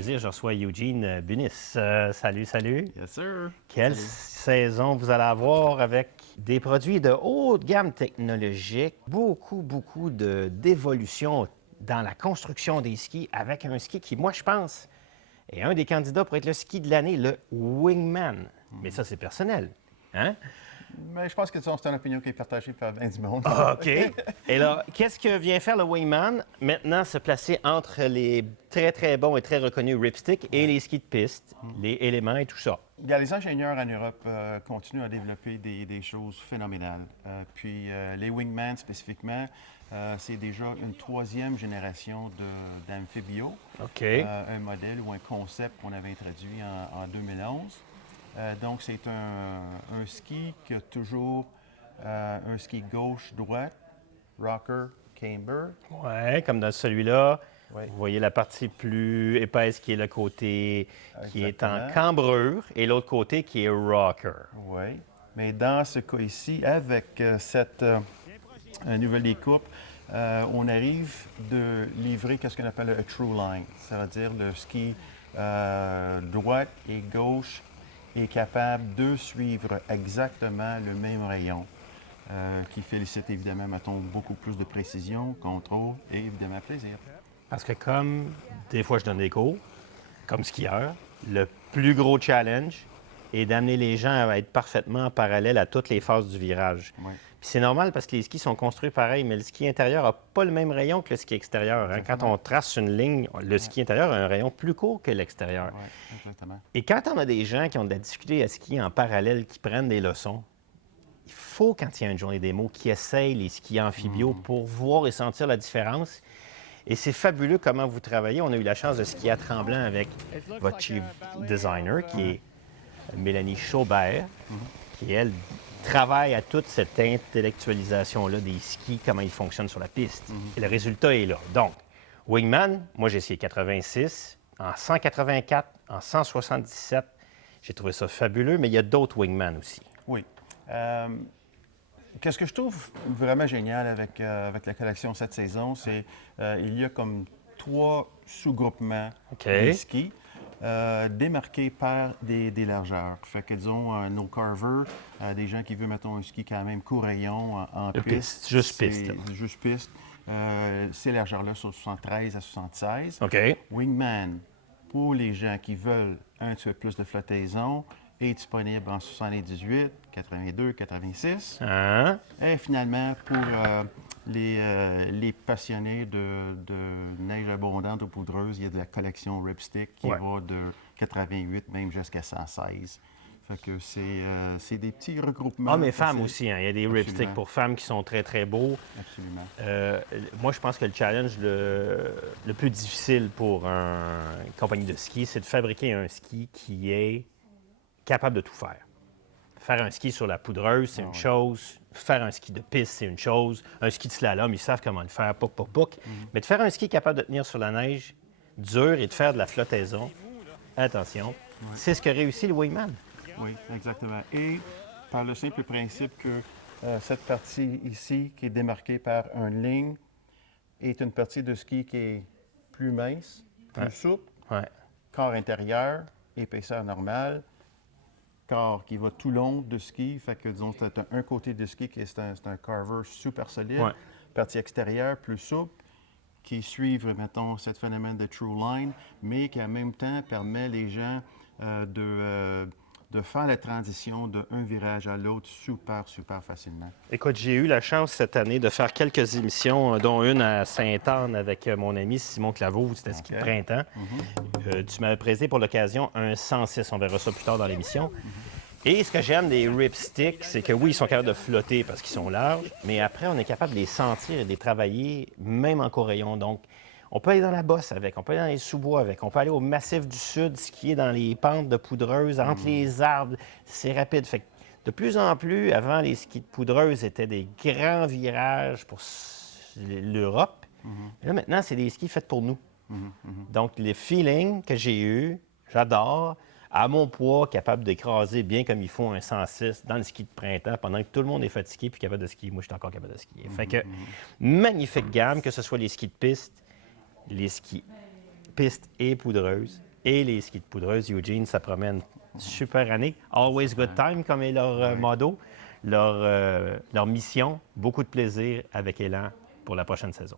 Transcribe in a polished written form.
plaisir, je reçois Eugene Bunis. Salut, salut. Yes, sir. Quelle Salut. saison vous allez avoir avec des produits de haute gamme technologique, beaucoup d'évolution dans la construction des skis avec un ski qui, moi, je pense, est un des candidats pour être le ski de l'année, le Wingman. Mais ça, c'est personnel. Hein? Mais je pense que c'est une opinion qui est partagée par bien du monde. OK. Et là, qu'est-ce que vient faire le Wingman? Maintenant, se placer entre les très bons et très reconnus ripsticks et les skis de piste, les éléments et tout ça. Les ingénieurs en Europe continuent à développer des choses phénoménales. Puis les Wingman spécifiquement, c'est déjà une troisième génération d'amphibio. OK. Un modèle ou un concept qu'on avait introduit en 2011. Donc, c'est un ski qui a toujours un ski gauche-droite, rocker, camber. Ouais, comme dans celui-là. Oui. Vous voyez la partie plus épaisse qui est le côté qui est en Exactement. cambrure et l'autre côté qui est rocker. Oui. Mais dans ce cas ici, avec cette nouvelle découpe, on arrive de livrer ce qu'on appelle un true line, c'est-à-dire le ski droite et gauche est capable de suivre exactement le même rayon, qui félicite évidemment, mettons, beaucoup plus de précision, contrôle et évidemment plaisir. Parce que comme des fois je donne des cours, comme skieur, le plus gros challenge est d'amener les gens à être parfaitement en parallèle à toutes les phases du virage. Oui. Puis c'est normal parce que les skis sont construits pareil, mais le ski intérieur n'a pas le même rayon que le ski extérieur. Hein. Quand on trace une ligne, le ski intérieur a un rayon plus court que l'extérieur. Oui, exactement. Et quand on a des gens qui ont de la difficulté à skier en parallèle, qui prennent des leçons, il faut, quand il y a une journée démo, qu'ils essayent les skis amphibiaux pour voir et sentir la différence. Et c'est fabuleux comment vous travaillez. On a eu la chance de skier à Tremblant avec votre chief designer, qui est Mélanie Chaubert, qui, elle, travaille à toute cette intellectualisation-là des skis, comment ils fonctionnent sur la piste. Et le résultat est là. Donc, Wingman, moi, j'ai essayé 86, en 184, en 177. J'ai trouvé ça fabuleux, mais il y a d'autres Wingman aussi. Oui. Qu'est-ce que je trouve vraiment génial avec la collection cette saison, c'est il y a comme 3 sous-groupements OK. des skis démarqués par des largeurs. Fait que, disons, nos carvers, des gens qui veulent, mettons, un ski quand même court rayon en De piste. piste, juste c'est- piste, là. Juste piste. Ces largeurs-là sont 73 à 76. OK. Wingman, pour les gens qui veulent un petit peu plus de flottaison, est disponible en 78, 82, 86. Hein? Et finalement, pour les passionnés de neige abondante ou poudreuse, il y a de la collection Ripstick qui Ouais. va de 88 même jusqu'à 116. Fait que c'est des petits regroupements. Hommes et femmes faciles. aussi. Hein. Il y a des Absolument. ripsticks pour femmes qui sont très beaux. Absolument. Moi, je pense que le challenge le plus difficile pour une compagnie de ski, c'est de fabriquer un ski qui est capable de tout faire. Faire un ski sur la poudreuse, c'est une chose. Faire un ski de piste, c'est une chose. Un ski de slalom, ils savent comment le faire, pouc. Mais de faire un ski capable de tenir sur la neige dure et de faire de la flottaison, attention, c'est ce que réussit le Wingman. Oui, exactement. Et par le simple principe que cette partie ici, qui est démarquée par une ligne, est une partie de ski qui est plus mince, plus souple, Ouais. corps intérieur, épaisseur normale, corps qui va tout long de ski, fait que disons c'est un côté de ski qui est un carver super solide, Ouais. partie extérieure plus souple, qui suivent, mettons, ce phénomène de true line, mais qui en même temps permet les gens de faire la transition d'un virage à l'autre super facilement. Écoute, j'ai eu la chance cette année de faire quelques émissions, dont une à Sainte-Anne avec mon ami Simon Claveau, c'était ski de OK. printemps. Tu m'avais présenté pour l'occasion un 106, on verra ça plus tard dans l'émission. Et ce que j'aime des ripsticks, c'est que oui, ils sont capables de flotter parce qu'ils sont larges, mais après, on est capable de les sentir et de les travailler même en corayon. Donc, on peut aller dans la bosse avec, on peut aller dans les sous-bois avec, on peut aller au Massif du Sud, skier dans les pentes de poudreuse, entre les arbres. C'est rapide. Fait que de plus en plus, avant, les skis de poudreuse étaient des grands virages pour l'Europe. Mais là, maintenant, c'est des skis faits pour nous. Donc, le feeling que j'ai eu, j'adore. À mon poids, capable d'écraser bien comme il faut un 106 dans le ski de printemps pendant que tout le monde est fatigué puis capable de skier. Moi, je suis encore capable de skier. Fait que, magnifique gamme, que ce soit les skis de piste, les skis piste et poudreuse. et les skis de poudreuse. Eugene, ça promet une super année. Always good time, comme est leur motto. Leur mission, beaucoup de plaisir avec Élan pour la prochaine saison.